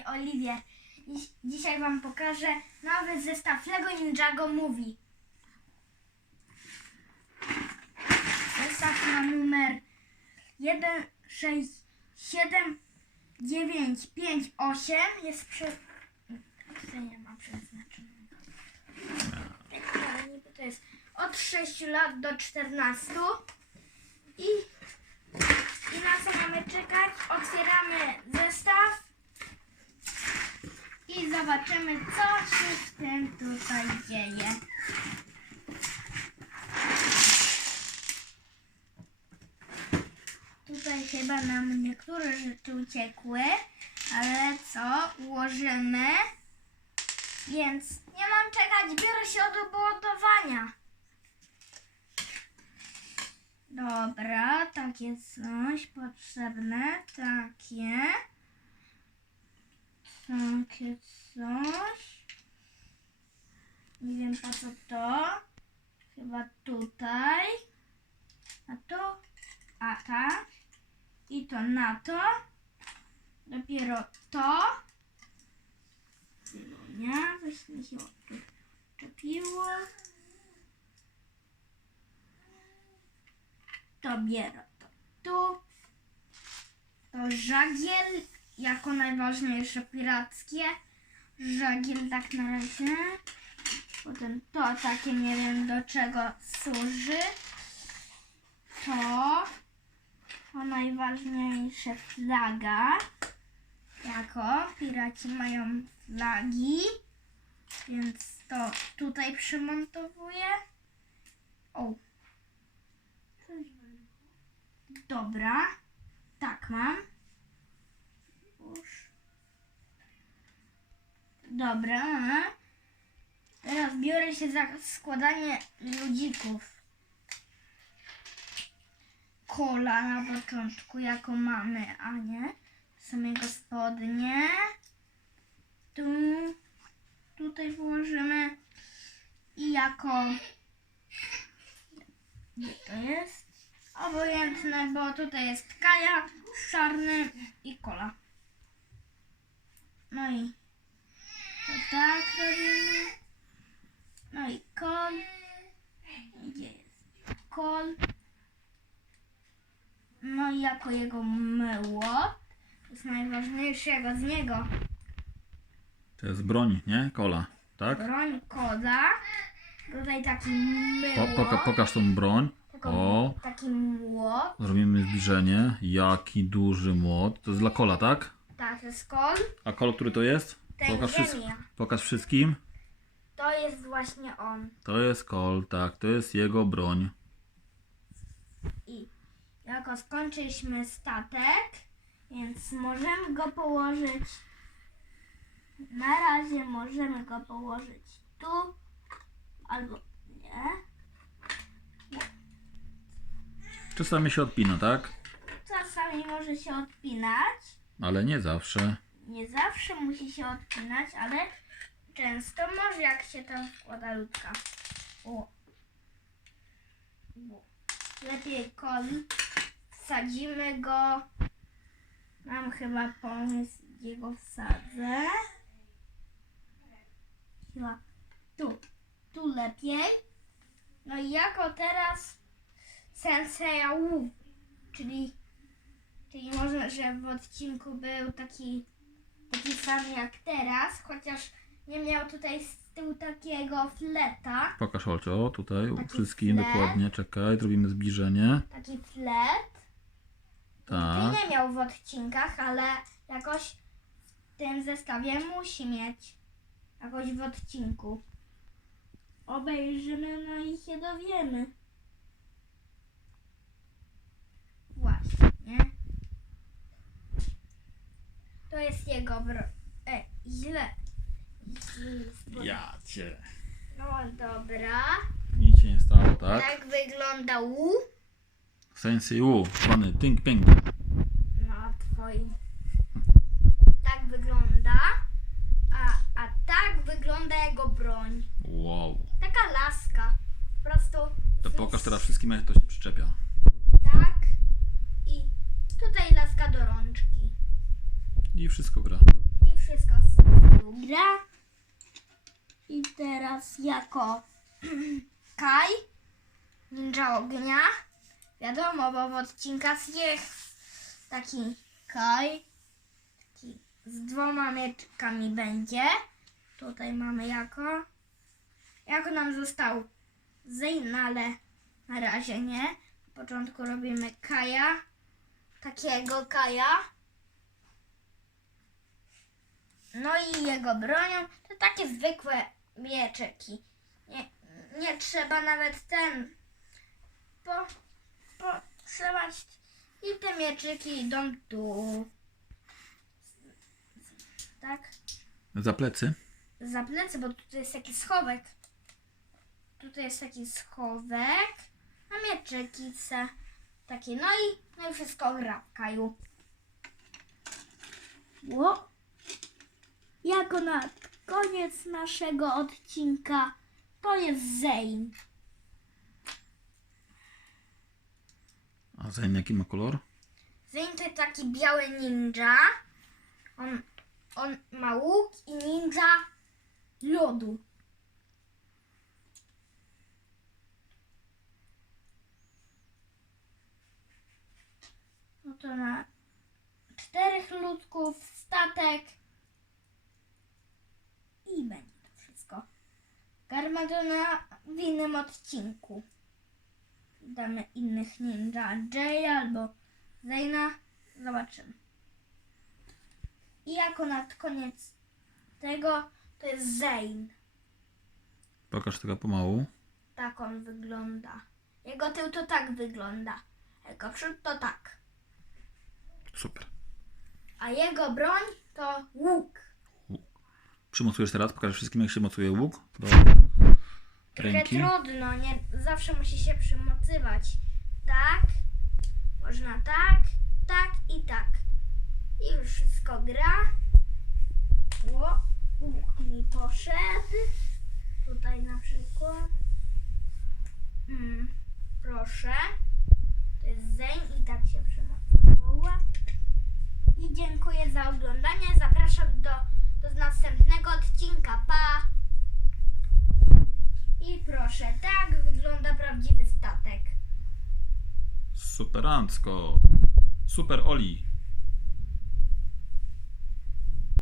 mnie Oliwier. Dziś, dzisiaj Wam pokażę nowy zestaw Lego Ninjago Movie. Zestaw ma numer 1, 6, 7, 9, 5, 8. Jest przy... Tutaj nie ma przeznaczonego. To jest od 6 lat do 14. I i na co mamy czekać? Otwieramy zestaw i zobaczymy, co się w tym tutaj dzieje. Tutaj chyba nam niektóre rzeczy uciekły, ale co? Ułożymy. Więc nie mam czekać, biorę się od ubudowania. Dobra, takie coś potrzebne, takie. Takie coś. Nie wiem po co to. Chyba tutaj. A to, a tak. I to na to. Dopiero to. Nie, coś mi się odczepiło. to bierę to tu. To żagiel jako najważniejsze pirackie. Żagiel tak na razie. Potem to takie nie wiem do czego służy. To to najważniejsze flaga. Jako piraci mają flagi. Więc to tutaj przymontowuję. O, Dobra, tak mam. Już. Dobra. Teraz biorę się za składanie ludzików. Kola na początku, jako mamy, a nie. Są jego spodnie. Tu, tutaj włożymy. I jako... Gdzie to jest? obojętne, bo tutaj jest Kaja, czarny i kola. No i tak robimy. No i kol. Gdzie jest kol? No i jako jego myło. To jest najważniejszego z niego. To jest broń, nie? Kola, tak? Broń koda. Tutaj taki myło. Po, poka, pokaż tą broń. Taką- O, Taki młot. zrobimy zbliżenie. Jaki duży młot. To jest dla kola, tak? Tak, to jest kol. A kol, który to jest? Pokaż, ziemia. pokaż wszystkim. To jest właśnie on. To jest kol, tak. To jest jego broń. I jako skończyliśmy statek, więc możemy go położyć. Na razie możemy go położyć tu albo nie. Czasami się odpina, tak? Czasami może się odpinać. Ale nie zawsze. Nie zawsze musi się odpinać, ale często może jak się tam wkłada ludka. O. Lepiej kol. Wsadzimy go. Mam chyba pomysł, gdzie go wsadzę. Chyba tu. Tu lepiej. No i jako teraz Senseiya Wu, czyli Czyli może, że w odcinku był taki, taki sam jak teraz, chociaż nie miał tutaj z tyłu takiego fleta, Pokaż Olcio, tutaj u Taki wszystkim flet. dokładnie. Czekaj, zrobimy zbliżenie. taki flet. Tak. Nie miał w odcinkach, ale jakoś w tym zestawie musi mieć. Jakoś w odcinku. Obejrzymy, no i się dowiemy. Właśnie. To jest jego bro... E, źle. źle. Ja cię. No dobra. Nic się nie stało, tak? Tak wyglądał Sensei Wu, zwany Think Ping. na twoim. Tak wygląda. A, a tak wygląda jego broń. Wow. Taka laska. Po prostu. To pokaż teraz wszystkim, jak to się przyczepia. Tak. I tutaj laska do rączki. I wszystko gra. I wszystko gra. I teraz jako Kai, ninja ognia. Wiadomo, bo w odcinkach jest taki Kai. Taki z dwoma mieczkami będzie. Tutaj mamy jako. Jako nam został Zayn, ale na razie nie. Na początku robimy Kaja. Takiego Kaja. No i jego bronią to takie zwykłe mieczeki. Nie, nie trzeba nawet ten po, potrzebać i te mieczyki idą tu. Tak? Za plecy. Za plecy, bo tutaj jest taki schowek. Tutaj jest taki schowek. A mieczyki se takie. No i, no i wszystko gra w Kaju. Ło. Jako na koniec naszego odcinka to jest Zane. A za jaki ma kolor? Zane to jest taki biały ninja. On, on ma łuk i ninja lodu. No to na czterech ludków, statek i będzie to wszystko. Garmadona w innym odcinku. Damy innych ninja, Jay albo Zayna. Zobaczymy. I jako na koniec tego to jest Zayn. Pokaż tego pomału. Tak on wygląda. Jego tył to tak wygląda. Jego przód to tak. Super. A jego broń to łuk. Przymocujesz teraz? Pokażesz wszystkim, jak się mocuje łuk do Trochę ręki. trudno, nie zawsze musi się przymocywać. Tak, można tak, tak i tak. I już wszystko gra. O, łuk mi poszedł. Tutaj na przykład. Mm, proszę. To jest zeń i tak się przymocowała. I dziękuję za oglądanie. Zapraszam do, do następnego odcinka. Pa! I proszę, tak wygląda prawdziwy statek. Superancko. Super Oli.